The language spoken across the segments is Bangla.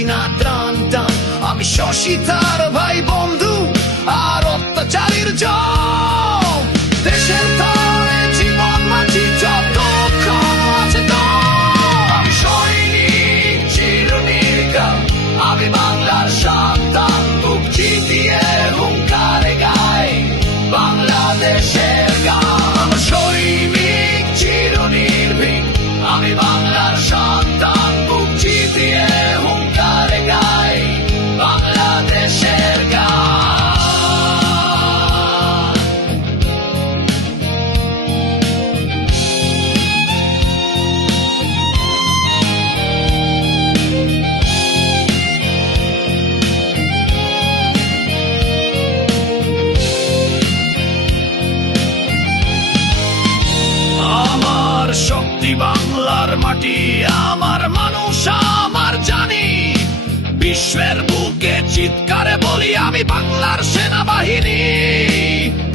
হাসিনা টান টান, আমি শশী তার ভাই বন্ধু আর অত্যাচারীর জম। দেশের তরে জীবন মাঝি যত আছে তো, আমি সৈনিক চিরনির্ঘাত, আমি বাংলার সন্তান, বুক চিতিয়ে হুঙ্কারে গাই বাংলাদেশের গান। সৈনিক চিরনির্ভীক, আমি বাংলার সন্তান, বুক চিতিয়ে হুঙ্কারে গাই বাংলাদেশের গান। আমার শক্তি বাংলার মাটি, আমার মানুষ, আমার জানি। বিশ্বের বুকে চিৎকারে বলি আমি বাংলার সেনাবাহিনী।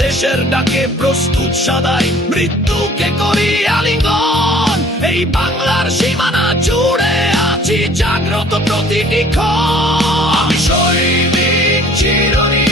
দেশের ডাকে প্রস্তুত সদাই, মৃত্যুকে করি আলিঙ্গন। এই বাংলার সীমানা জুড়ে আছি জাগ্রত প্রতিটি ক্ষণ। আমি সৈনিক চিরনি